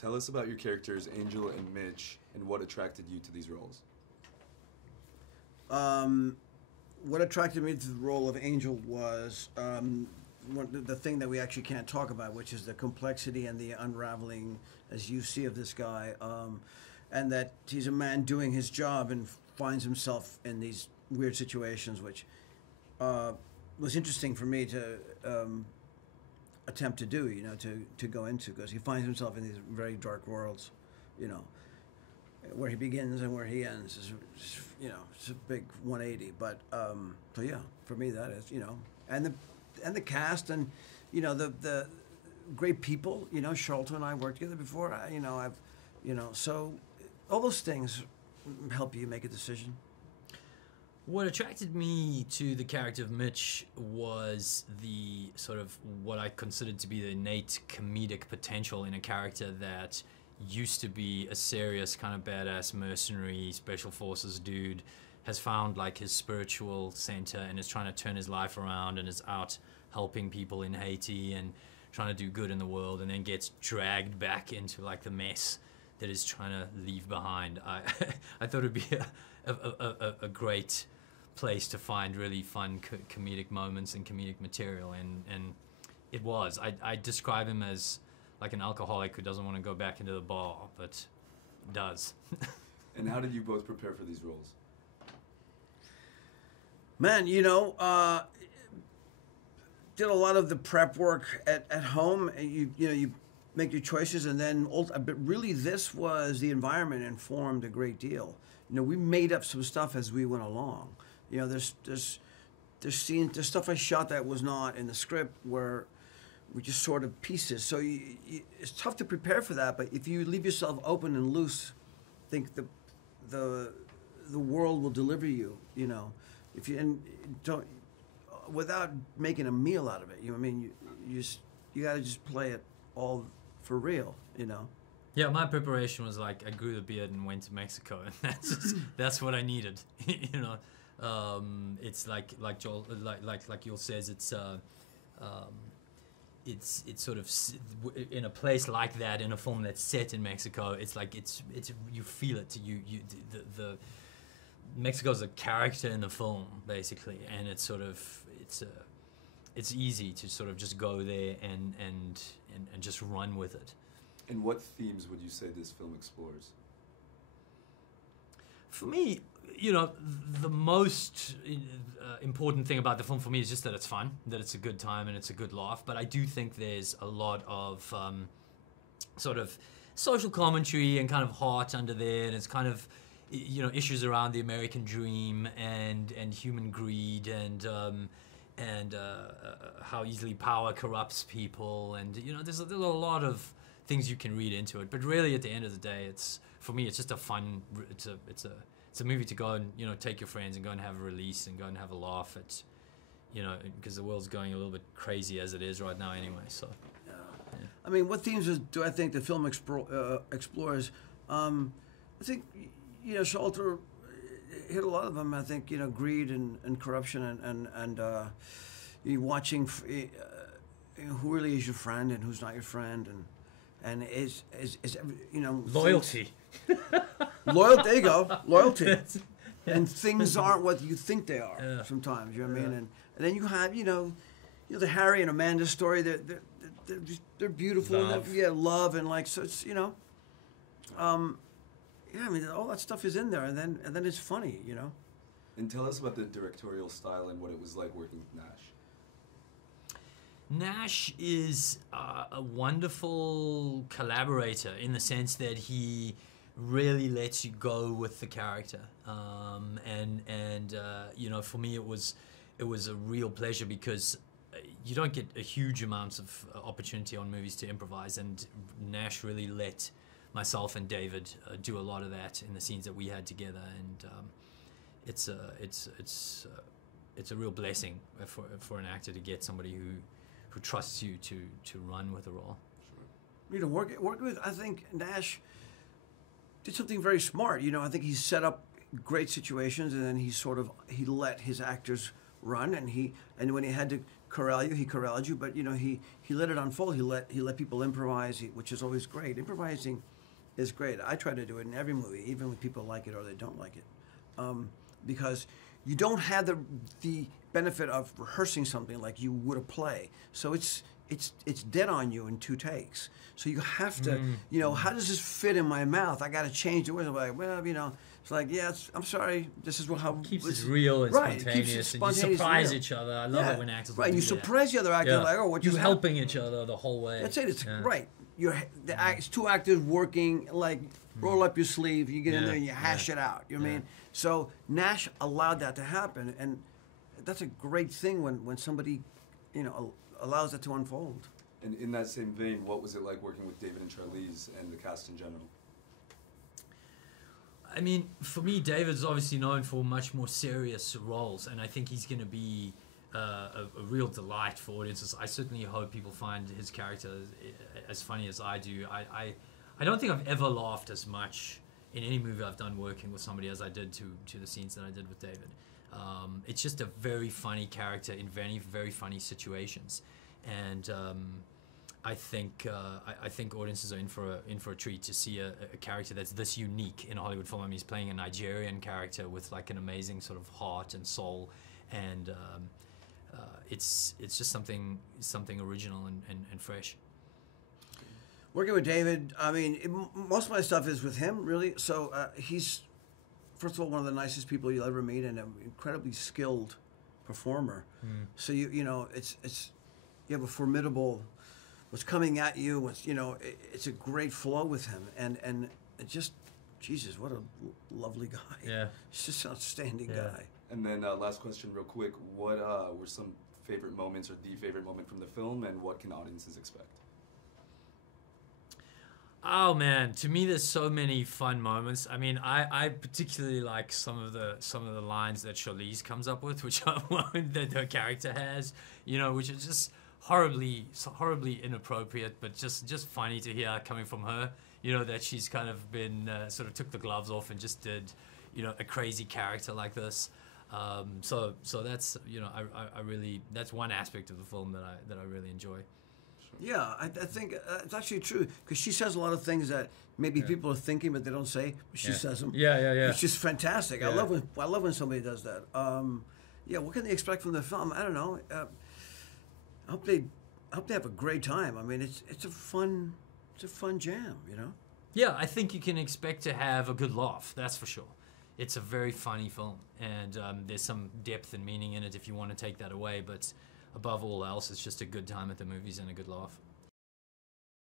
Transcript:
Tell us about your characters, Angel and Mitch, and what attracted you to these roles. What attracted me to the role of Angel was the thing that we actually can't talk about, which is the complexity and the unraveling, as you see, of this guy, and that he's a man doing his job and finds himself in these weird situations, which was interesting for me to attempt to do, to go into, because he finds himself in these very dark worlds, where he begins and where he ends is, it's a big 180. But so yeah, for me that is, and the cast and the great people. Sharlto and I worked together before. So all those things help you make a decision. What attracted me to the character of Mitch was the sort of what I considered to be the innate comedic potential in a character that used to be a serious kind of badass mercenary special forces dude, has found like his spiritual center and is trying to turn his life around and is out helping people in Haiti and trying to do good in the world, and then gets dragged back into like the mess that is trying to leave behind. I thought it'd be a great place to find really fun comedic moments and comedic material, and it was. I describe him as like an alcoholic who doesn't want to go back into the bar, but does. And how did you both prepare for these roles? Man, did a lot of the prep work at home. You make your choices, and then but really this was the environment informed a great deal. We made up some stuff as we went along. There's stuff I shot that was not in the script where we just sort of pieces. So it's tough to prepare for that. But if you leave yourself open and loose, I think the world will deliver you. If you don't, without making a meal out of it. You got to just play it all for real. Yeah, my preparation was like I grew the beard and went to Mexico, and that's what I needed. It's like Joel, like Joel says, it's sort of in a place like that, in a film that's set in Mexico. It's like it's you feel it. The Mexico's a character in the film basically, and it's sort of it's easy to sort of just go there and just run with it. And what themes would you say this film explores? For me, the most important thing about the film for me is just that it's fun, that it's a good time and it's a good laugh. But I do think there's a lot of sort of social commentary and kind of heart under there, and it's kind of issues around the American dream and human greed and how easily power corrupts people, and there's a lot of things you can read into it. But really, at the end of the day, for me, it's just a fun. It's a movie to go and take your friends and go and have a release and go and have a laugh at, because the world's going a little bit crazy as it is right now anyway. So, yeah. I mean, what themes do I think the film explores? I think Sharlto hit a lot of them. I think greed and corruption and you watching who really is your friend and who's not your friend, and is loyalty. Loyalty. There you go. Loyalty. And things aren't what you think they are. Yeah. Sometimes, you know what I mean. And then you have the Harry and Amanda story. They're beautiful. Love. Love and like so. It's I mean, all that stuff is in there, and then it's funny. And tell us about the directorial style and what it was like working with Nash. Nash is a wonderful collaborator in the sense that he really lets you go with the character, and for me it was a real pleasure because you don't get a huge amount of opportunity on movies to improvise, and Nash really let myself and David do a lot of that in the scenes that we had together, and it's a real blessing for an actor to get somebody who trusts you to run with a role. Sure. Work with, I think Nash did something very smart. I think he set up great situations, and then he let his actors run, and when he had to corral you. He corralled you, but he let it unfold. He let people improvise, which is always great. Improvising is great. I try to do it in every movie, even when people like it or they don't like it, because you don't have the benefit of rehearsing something like you would a play. So it's dead on you in 2 takes. So you have to, how does this fit in my mouth? I got to change the words. I'm like, well, it's like, I'm sorry. This is how keeps it real and right, spontaneous. It keeps it And you spontaneous surprise and each other. I love it when actors right. do You that. surprise the other actor, like, oh, what you just helping each other the whole way. That's it. It's right. It's 2 actors working. Like, roll up your sleeve. You get in there and you hash it out. You know what I mean? So Nash allowed that to happen, and that's a great thing when somebody, allows it to unfold. And in that same vein, what was it like working with David and Charlize and the cast in general? I mean, for me, David's obviously known for much more serious roles, and I think he's going to be a real delight for audiences. I certainly hope people find his character as funny as I do. I don't think I've ever laughed as much in any movie I've done working with somebody as I did to the scenes that I did with David. It's just a very funny character in very, very funny situations, and I think audiences are in for a treat to see a character that's this unique in a Hollywood film. I mean, he's playing a Nigerian character with like an amazing sort of heart and soul, and it's just something original and fresh. Working with David, I mean, most of my stuff is with him, really. So he's, first of all, one of the nicest people you'll ever meet, and an incredibly skilled performer. So it's you have a formidable, what's coming at you. It's a great flow with him, and it just, Jesus, what a lovely guy. Yeah, he's just an outstanding guy. And then last question, real quick: what were some favorite moments, or the favorite moment from the film, and what can audiences expect? Oh man, to me there's so many fun moments. I mean, I particularly like some of the lines that Charlize comes up with, which that her character has, which is just horribly inappropriate, but just funny to hear coming from her. That she's kind of been sort of took the gloves off and just did, a crazy character like this. So that's I really, that's one aspect of the film that I really enjoy. Yeah, I think it's actually true, because she says a lot of things that maybe people are thinking but they don't say, but she says them. Yeah. It's just fantastic. I love when somebody does that. What can they expect from the film? I don't know. I hope they have a great time. I mean, it's a fun jam, Yeah, I think you can expect to have a good laugh. That's for sure. It's a very funny film, and there's some depth and meaning in it if you want to take that away, but above all else, it's just a good time at the movies and a good laugh.